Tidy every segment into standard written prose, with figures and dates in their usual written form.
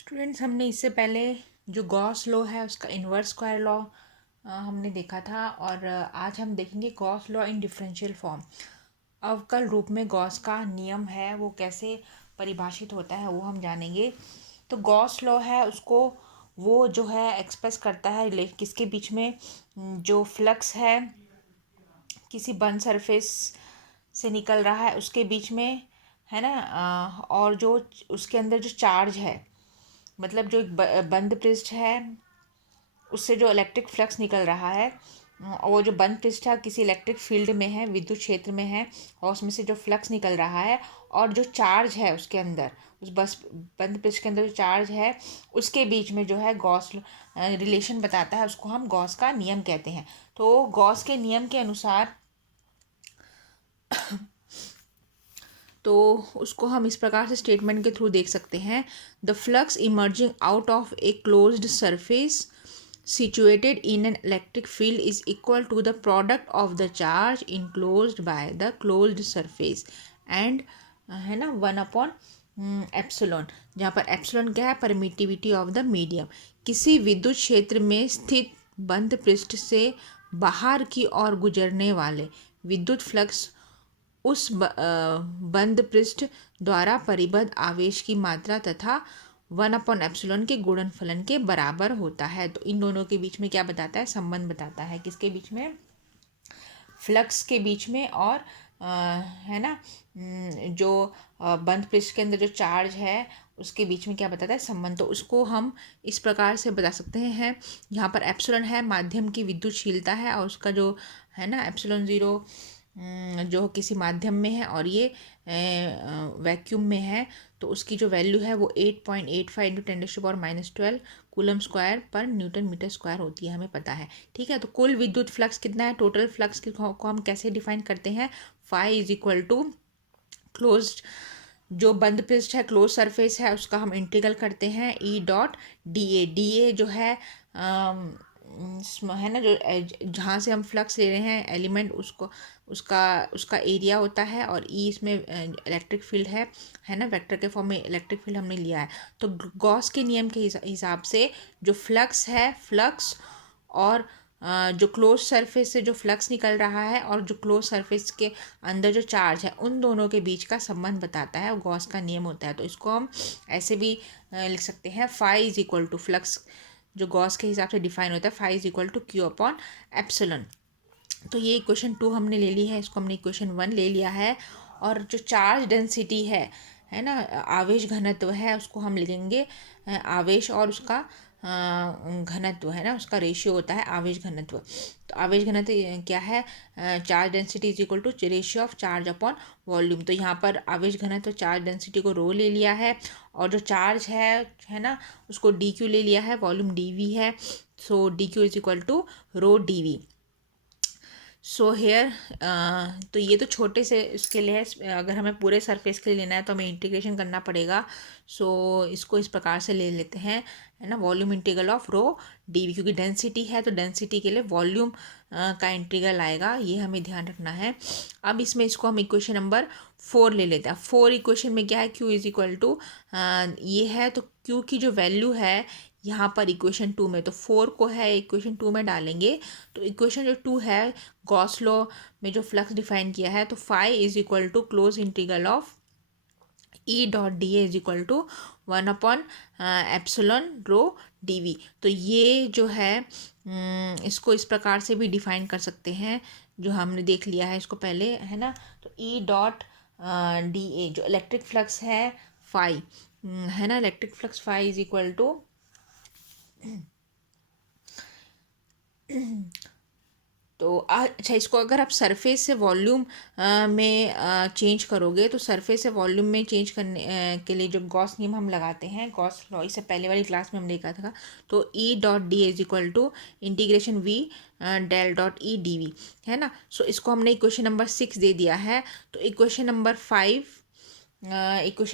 Students, हमने इससे पहले जो गॉस लॉ है उसका इन्वर्स स्क्वायर लॉ हमने देखा था। और आज हम देखेंगे Gauss law in differential form. अवकल रूप में गॉस का नियम है वो कैसे परिभाषित होता है वो हम जानेंगे। तो गॉस लॉ है उसको वो जो है एक्सप्रेस करता है किसके बीच में, जो फ्लक्स है किसी बंद सरफेस से निकल रहा है उसके बीच में, है ना। और जो उसके अंदर जो चार्ज है, मतलब जो एक बंद पृष्ठ है उससे जो इलेक्ट्रिक फ्लक्स निकल रहा है, और वो जो बंद पृष्ठ है किसी इलेक्ट्रिक फील्ड में है, विद्युत क्षेत्र में है, और उसमें से जो फ्लक्स निकल रहा है और जो चार्ज है उसके अंदर, उस बस बंद पृष्ठ के अंदर जो चार्ज है उसके बीच में जो है गॉस रिलेशन बताता है, उसको हम गॉस का नियम कहते हैं। तो गॉस के नियम के अनुसार तो उसको हम इस प्रकार से स्टेटमेंट के थ्रू देख सकते हैं। The flux emerging out of a closed surface situated in an electric field is equal to the product of the charge enclosed by the closed surface and है ना 1 upon एप्सिलॉन, जहाँ पर epsilon क्या है, permittivity of the medium. किसी विद्युत क्षेत्र में स्थित बंद पृष्ठ से बाहर की ओर गुजरने वाले विद्युत फ्लक्स उस बंद पृष्ठ द्वारा परिबद्ध आवेश की मात्रा तथा 1/एप्सिलॉन के गुणनफलन के बराबर होता है। तो इन दोनों के बीच में क्या बताता है, संबंध बताता है, किसके बीच में, फ्लक्स के बीच में, और है ना जो बंद पृष्ठ के अंदर जो चार्ज है उसके बीच में क्या बताता है, संबंध। तो उसको हम इस प्रकार से बता सकते हैं। यहाँ पर एप्सिलॉन है माध्यम की विद्युतशीलता है, और उसका जो है ना एप्सिलॉन ज़ीरो जो किसी माध्यम में है और ये वैक्यूम में है, तो उसकी जो वैल्यू है वो 8.85 इंटू 10⁻⁻12 कूलम स्क्वायर पर न्यूटन मीटर स्क्वायर होती है, हमें पता है। ठीक है, तो कुल विद्युत फ्लक्स कितना है, टोटल फ्लक्स को हम कैसे डिफाइन करते हैं, phi is equal to close, जो बंद पृष्ठ है क्लोज सरफेस है उसका हम इंटीग्रल करते हैं E.dA जो है है ना, जो जहाँ से हम फ्लक्स ले रहे हैं एलिमेंट उसको उसका उसका एरिया होता है, और ई इसमें इलेक्ट्रिक फील्ड है ना, वेक्टर के फॉर्म में इलेक्ट्रिक फील्ड हमने लिया है। तो गॉस के नियम के हिसाब से जो फ्लक्स है, फ्लक्स और जो क्लोज सरफेस से जो फ्लक्स निकल रहा है और जो क्लोज सरफेस के अंदर जो चार्ज है, उन दोनों के बीच का संबंध बताता है और गॉस का नियम होता है। तो इसको हम ऐसे भी लिख सकते हैं, phi is equal to flux जो गॉस के हिसाब से डिफाइन होता है, फाई इज इक्वल टू Q/एप्सिलॉन। तो ये इक्वेशन 2 हमने ले ली है, इसको हमने इक्वेशन 1 ले लिया है। और जो चार्ज डेंसिटी है ना, आवेश घनत्व है, उसको हम लिखेंगे आवेश और उसका घनत्व, है ना, उसका रेशियो होता है आवेश घनत्व। तो आवेश घनत्व क्या है, charge density is equal to ratio of charge upon volume. तो यहाँ पर आवेश घनत्व चार्ज डेंसिटी को रो ले लिया है, और जो चार्ज है ना, उसको डी क्यू ले लिया है, वॉल्यूम डी वी है। So D Q is equal to rho D V. So here तो ये तो छोटे से इसके लिए है, अगर हमें पूरे सरफेस के लिए लेना है तो हमें इंटीग्रेशन करना पड़ेगा। सो इसको इस प्रकार से ले लेते हैं, है ना, volume integral of rho d, क्योंकि डेंसिटी है तो डेंसिटी के लिए वॉल्यूम का इंटीग्रल आएगा, ये हमें ध्यान रखना है। अब इसमें इसको हम इक्वेशन नंबर 4 ले लेते हैं। 4 इक्वेशन में क्या है, क्यू इज इक्वल टू ये है, तो क्यू की जो वैल्यू है यहाँ पर इक्वेशन 2 में, तो 4 को है इक्वेशन 2 में डालेंगे। तो इक्वेशन जो 2 है गॉस लॉ में जो फ्लक्स डिफाइन किया है, तो phi is equal to closed integral of E.dA is equal to 1/एप्सिलॉन रो डी। तो ये जो है इसको इस प्रकार से भी डिफाइन कर सकते हैं, जो हमने देख लिया है इसको पहले, है ना। तो E.dA जो इलेक्ट्रिक फ्लक्स है फाई, है ना, electric flux phi is equal to तो अच्छा, इसको अगर आप सरफेस से वॉल्यूम में चेंज करोगे, तो सरफेस से वॉल्यूम में चेंज करने के लिए जो गॉस नियम हम लगाते हैं, गॉस लॉ, इससे पहले वाली क्लास में हमने देखा था। तो E.dA is equal to integration V del dot E d V, है ना। सो इसको हमने इक्वेशन नंबर 6 दे दिया है। तो इक्वेशन नंबर 5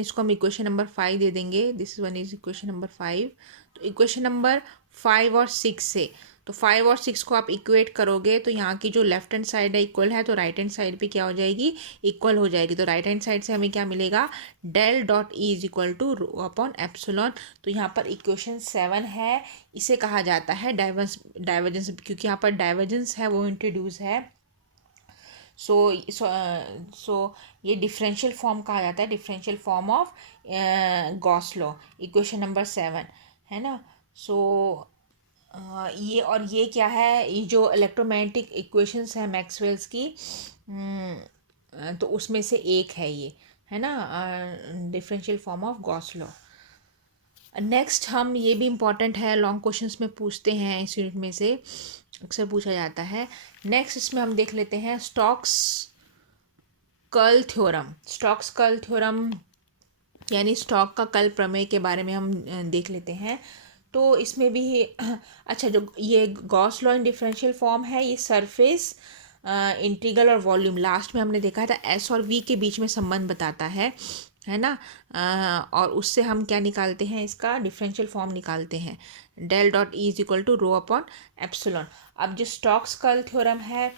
इसको हम इक्वेशन नंबर 5 दे देंगे, this one is equation number 5। तो इक्वेशन नंबर 5 और 6 से तो 5 और 6 को आप इक्वेट करोगे तो यहाँ की जो लेफ्ट हैंड साइड है इक्वल है, तो राइट हैंड साइड पे क्या हो जाएगी, इक्वल हो जाएगी। तो राइट हैंड साइड से हमें क्या मिलेगा, del dot E is equal to rho upon epsilon. तो यहाँ पर इक्वेशन 7 है, इसे कहा जाता है डाइवर्जेंस, क्योंकि यहाँ पर डाइवर्जेंस है वो इंट्रोड्यूस है। सो सो ये डिफरेंशियल फॉर्म कहा जाता है, differential form of Gauss law, equation number 7 है ना। सो ये और ये क्या है, ये जो इलेक्ट्रोमैग्नेटिक इक्वेशंस हैं मैक्सवेल्स की, तो उसमें से एक है ये, है ना, differential form of Gauss law. Next हम, ये भी इम्पॉर्टेंट है, लॉन्ग क्वेश्चंस में पूछते हैं इस यूनिट में से, अक्सर पूछा जाता है। नेक्स्ट इसमें हम देख लेते हैं Stokes curl theorem. Stokes curl theorem यानी स्टोक का कर्ल प्रमेय के बारे में हम देख लेते हैं। तो इसमें भी अच्छा, जो ये Gauss law in differential form है, ये सरफेस इंटीग्रल और वॉल्यूम, लास्ट में हमने देखा था एस और वी के बीच में संबंध बताता है ना। और उससे हम क्या निकालते हैं, इसका डिफरेंशियल फॉर्म निकालते हैं, del dot E is equal to rho upon epsilon. अब जो स्टोक्स कर्ल थ्योरम है,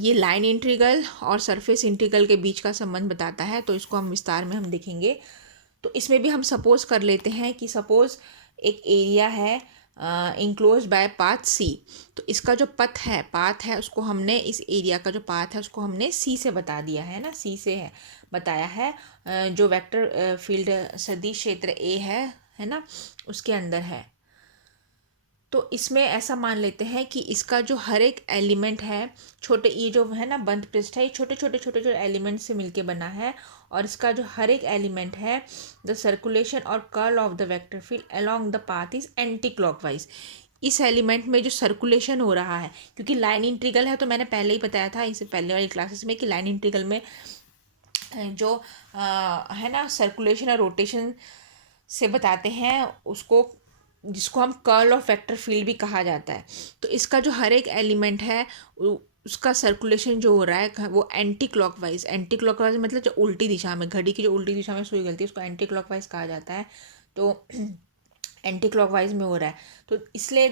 ये लाइन इंटीग्रल और सरफेस इंटीग्रल के बीच का संबंध बताता है, तो इसको हम विस्तार में हम देखेंगे। तो इसमें भी हम सपोज कर लेते हैं कि सपोज एक एरिया है इंक्लोज बाय पाथ सी। तो इसका जो पाथ है उसको हमने, इस एरिया का जो पाथ है उसको हमने सी से बता दिया है ना, सी से है बताया है, जो वेक्टर फील्ड सदिश क्षेत्र ए है ना, उसके अंदर है। तो इसमें ऐसा मान लेते हैं कि इसका जो हर एक एलिमेंट है, छोटे, ये जो है ना बंद पृष्ठ है, ये छोटे छोटे छोटे जो एलिमेंट से मिलके बना है, और इसका जो हर एक एलिमेंट है, द सर्कुलेशन और curl of the vector field along the path is anti clockwise. इस एलिमेंट में जो सर्कुलेशन हो रहा है, क्योंकि लाइन इंटीग्रल है, तो मैंने पहले ही बताया था इससे पहले वाली क्लासेस में कि लाइन इंटीग्रल में जो है ना सर्कुलेशन और रोटेशन से बताते हैं उसको, जिसको हम कर्ल ऑफ वेक्टर फील्ड भी कहा जाता है। तो इसका जो हर एक एलिमेंट है उसका सर्कुलेशन जो हो रहा है वो एंटी क्लॉकवाइज मतलब जो उल्टी दिशा में, घड़ी की जो उल्टी दिशा में सुई चलती है उसको एंटी क्लॉकवाइज कहा जाता है। तो एंटी क्लॉकवाइज में हो रहा है, तो इसलिए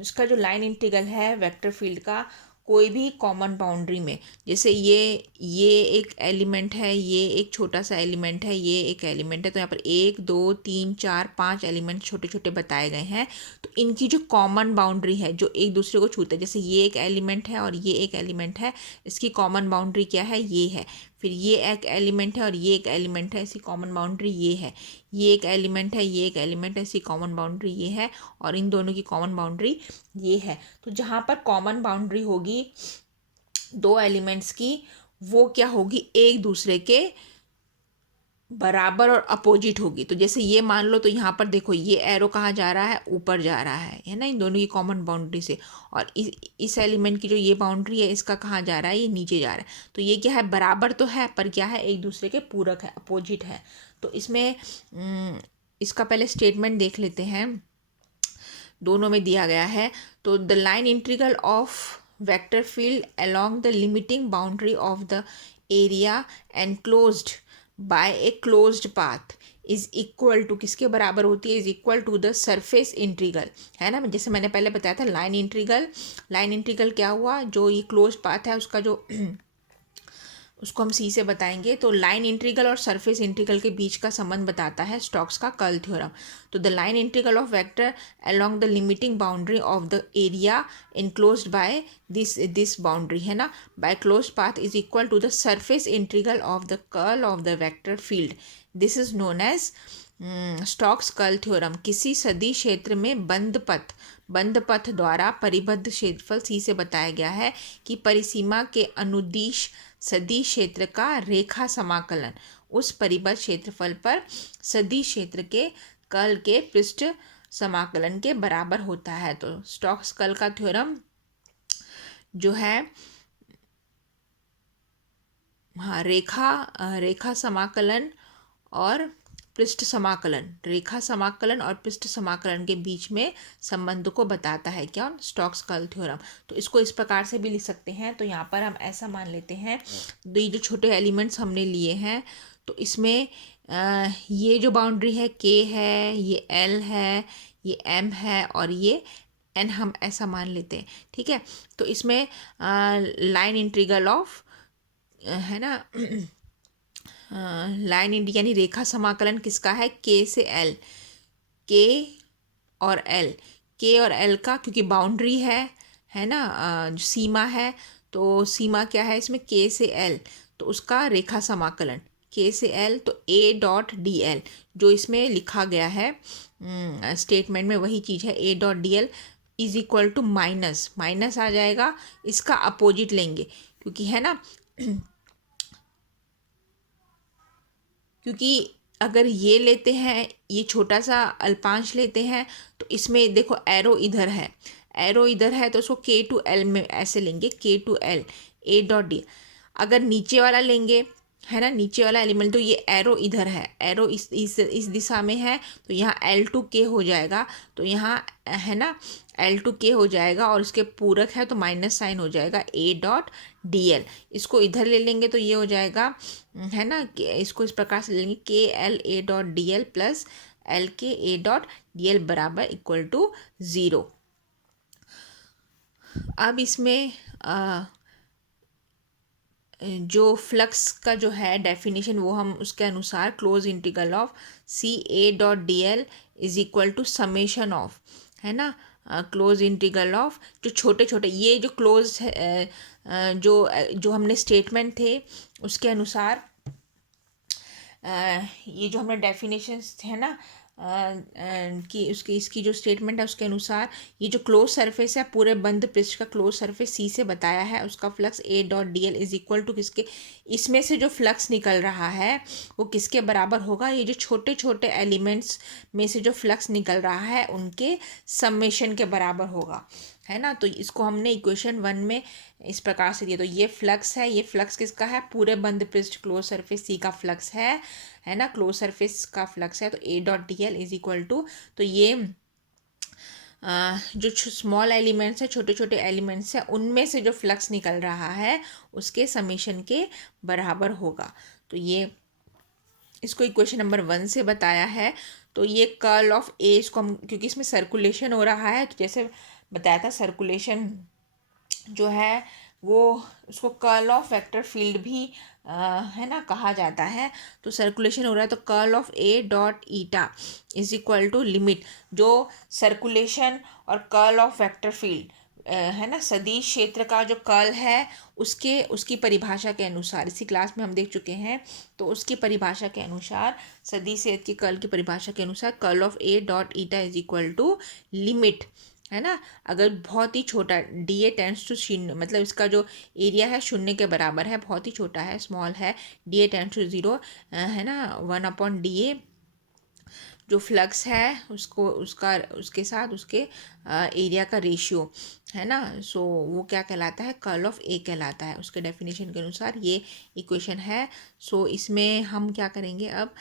इसका जो लाइन इंटीग्रल है वेक्टर फील्ड का, कोई भी कॉमन बाउंड्री में, जैसे ये एक एलिमेंट है, ये एक छोटा सा एलिमेंट है, ये एक एलिमेंट है, तो यहाँ पर 1 2 3 4 5 एलिमेंट छोटे छोटे बताए गए हैं। तो इनकी जो कॉमन बाउंड्री है जो एक दूसरे को छूते हैं, जैसे ये एक एलिमेंट है और ये एक एलिमेंट है, इसकी कॉमन बाउंड्री क्या है, ये है। फिर ये एक एलिमेंट है और ये एक एलिमेंट है, इसकी कॉमन बाउंड्री ये है। ये एक एलिमेंट है, ये एक एलिमेंट है, इसकी कॉमन बाउंड्री ये है, और इन दोनों की कॉमन बाउंड्री ये है। तो जहाँ पर कॉमन बाउंड्री होगी दो एलिमेंट्स की, वो क्या होगी, एक दूसरे के बराबर और अपोजिट होगी। तो जैसे ये मान लो, तो यहाँ पर देखो ये एरो कहाँ जा रहा है, ऊपर जा रहा है ना, इन दोनों की कॉमन बाउंड्री से। और इस एलिमेंट की जो ये बाउंड्री है, इसका कहाँ जा रहा है, ये नीचे जा रहा है। तो ये क्या है, बराबर तो है पर क्या है, एक दूसरे के पूरक है, अपोजिट है। तो इसमें इसका पहले स्टेटमेंट देख लेते हैं, दोनों में दिया गया है। तो the line integral of vector field along the limiting boundary of the area enclosed by a closed path is equal to, किसके बराबर होती है, is equal to the surface integral, है ना। जैसे मैंने पहले बताया था लाइन इंटीग्रल क्या हुआ, जो ये क्लोज्ड पाथ है उसका जो उसको हम सी से बताएंगे। तो लाइन इंटीग्रल और सरफेस इंटीग्रल के बीच का संबंध बताता है स्टोक्स का कर्ल थ्योरम। तो the line integral of vector along the limiting boundary of the area enclosed by this boundary, है ना, by closed path is equal to the surface integral of the curl of the vector field. This is known as Stokes curl theorem. किसी सदिश क्षेत्र में बंद पथ द्वारा परिबद्ध क्षेत्रफल सी से बताया गया है कि परिसीमा के अनुदिश सदिश क्षेत्र का रेखा समाकलन उस परिबद्ध क्षेत्रफल पर सदिश क्षेत्र के कर्ल के पृष्ठ समाकलन के बराबर होता है। तो स्टोक्स कर्ल का थ्योरम जो है, हाँ, रेखा समाकलन और पृष्ठ समाकलन, रेखा समाकलन और पृष्ठ समाकलन के बीच में संबंध को बताता है क्या, स्टोक्स कर्ल थ्योरम। तो इसको इस प्रकार से भी लिख सकते हैं। तो यहाँ पर हम ऐसा मान लेते हैं, ये जो छोटे एलिमेंट्स हमने लिए हैं, तो इसमें ये जो बाउंड्री है के है, ये एल है, ये m है और ये n हम ऐसा मान लेते हैं, ठीक है। तो इसमें लाइन इंटीग्रल ऑफ है ना लाइन यानी रेखा समाकलन किसका है, k से l, k और l, k और l का, क्योंकि बाउंड्री है ना, जो सीमा है, तो सीमा क्या है इसमें, k से l, तो उसका रेखा समाकलन k से l, तो a डॉट डी एल जो इसमें लिखा गया है स्टेटमेंट में वही चीज़ है, a dot D L is equal to minus, minus आ जाएगा, इसका अपोजिट लेंगे क्योंकि है ना क्योंकि अगर ये लेते हैं, ये छोटा सा अल्पांश लेते हैं, तो इसमें देखो एरो इधर है, एरो इधर है, तो उसको के टू एल में ऐसे लेंगे, के to L A dot D. अगर नीचे वाला लेंगे है ना, नीचे वाला एलिमेंट, तो ये एरो इधर है, एरो इस दिशा में है, तो यहाँ एल टू के हो जाएगा, तो यहाँ है ना एल टू के हो जाएगा, और इसके पूरक है तो माइनस साइन हो जाएगा ए डॉट डी एल। इसको इधर ले लेंगे तो ये हो जाएगा है ना, इसको इस प्रकार से ले लेंगे, के L A dot D L plus L के ए डॉट डी एल बराबर इक्वल टू 0। अब इसमें जो फ्लक्स का जो है डेफिनेशन, वो हम उसके अनुसार close integral of C A dot D L is equal to summation of, है ना, क्लोज इंटीग्रल ऑफ जो छोटे छोटे ये जो क्लोज जो हमने स्टेटमेंट थे उसके अनुसार, ये जो हमने डेफिनेशंस है ना कि उसकी इसकी जो स्टेटमेंट है उसके अनुसार, ये जो क्लोज सरफेस है पूरे बंद पृष्ठ का क्लोज सरफेस सी से बताया है, उसका flux A dot D L is equal to किसके, इसमें से जो फ्लक्स निकल रहा है वो किसके बराबर होगा, ये जो छोटे छोटे एलिमेंट्स में से जो फ्लक्स निकल रहा है उनके समेशन के बराबर होगा, है ना। तो इसको हमने इक्वेशन 1 में इस प्रकार से दिया, तो ये फ्लक्स है, ये फ्लक्स किसका है, पूरे बंद पृष्ठ क्लोज सरफेस सी का फ्लक्स है ना, क्लोज सरफेस का फ्लक्स है, तो A dot D L is equal to, तो ये जो स्मॉल एलिमेंट्स है, छोटे छोटे एलिमेंट्स है, उनमें से जो फ्लक्स निकल रहा है उसके समेशन के बराबर होगा। तो ये इसको इक्वेशन नंबर 1 से बताया है। तो ये कर्ल ऑफ ए, इसको हम क्योंकि इसमें सर्कुलेशन हो रहा है, तो जैसे बताया था सर्कुलेशन जो है वो उसको कर्ल ऑफ वेक्टर फील्ड भी है ना कहा जाता है। तो सर्कुलेशन हो रहा है, तो curl of A dot eta is equal to limit, जो सर्कुलेशन और कर्ल ऑफ वेक्टर फील्ड है ना, सदिश क्षेत्र का जो कर्ल है उसकी परिभाषा के अनुसार, इसी क्लास में हम देख चुके हैं, तो उसकी परिभाषा के अनुसार, सदिश क्षेत्र की कर्ल की परिभाषा के अनुसार curl of A dot eta is equal to limit, है ना। अगर बहुत ही छोटा डी ए टेंस टू शून्य, मतलब इसका जो एरिया है शून्य के बराबर है, बहुत ही छोटा है, स्मॉल है, डी ए टेंस टू 0 है ना, 1 डी ए जो फ्लक्स है उसको उसके साथ उसके एरिया का रेशियो है ना, सो वो क्या कहलाता है, कर्ल ऑफ ए कहलाता है, उसके डेफिनेशन के अनुसार ये इक्वेशन है। सो इसमें हम क्या करेंगे अब,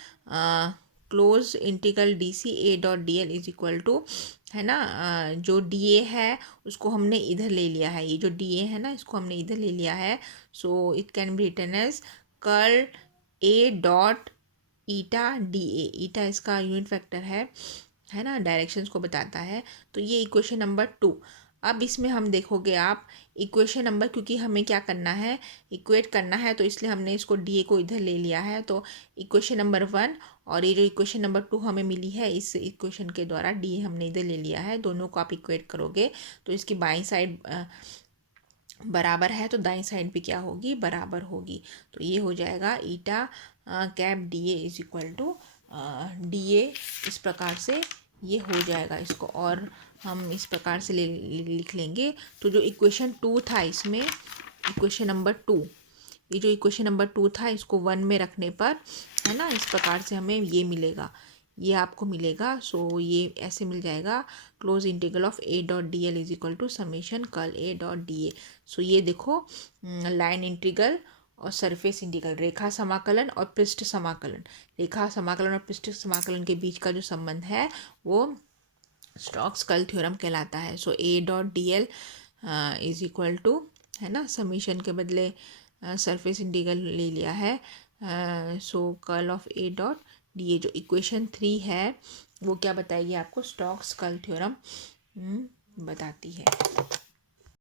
close integral D C A dot D L is equal to, है ना, जो डी ए है उसको हमने इधर ले लिया है, ये जो डी ए है ना इसको हमने इधर ले लिया है, so it can be written as curl A dot eta D A, eta इसका यूनिट वेक्टर है ना, डायरेक्शंस को बताता है। तो ये इक्वेशन नंबर 2। अब इसमें हम देखोगे आप इक्वेशन नंबर, क्योंकि हमें क्या करना है, इक्वेट करना है, तो इसलिए हमने इसको डी ए को इधर ले लिया है। तो इक्वेशन नंबर 1 और ये जो इक्वेशन नंबर 2 हमें मिली है, इस इक्वेशन के द्वारा डी ए हमने इधर ले लिया है, दोनों को आप इक्वेट करोगे तो इसकी बाईं साइड बराबर है, तो दाईं साइड भी क्या होगी, बराबर होगी। तो ये हो जाएगा eta cap D A is equal to D A, इस प्रकार से ये हो जाएगा। इसको और हम इस प्रकार से लिख लेंगे। तो जो इक्वेशन 2 था इसमें, इक्वेशन नंबर 2, ये जो इक्वेशन नंबर 2 था इसको 1 में रखने पर है ना, इस प्रकार से हमें ये मिलेगा, ये आपको मिलेगा। सो ये ऐसे मिल जाएगा, close integral of A dot D L is equal to summation curl A dot D A. So ये देखो लाइन इंटीग्रल और सरफेस इंटीग्रल, रेखा समाकलन और पृष्ठ समाकलन, रेखा समाकलन और पृष्ठ समाकलन के बीच का जो संबंध है वो स्टोक्स कर्ल थ्योरम कहलाता है। So A dot D L is equal to, है ना, समीशन के बदले सरफेस इंटीग्रल ले लिया है, so curl of A dot D A. जो इक्वेशन 3 है वो क्या बताएगी आपको, स्टोक्स कर्ल थ्योरम बताती है।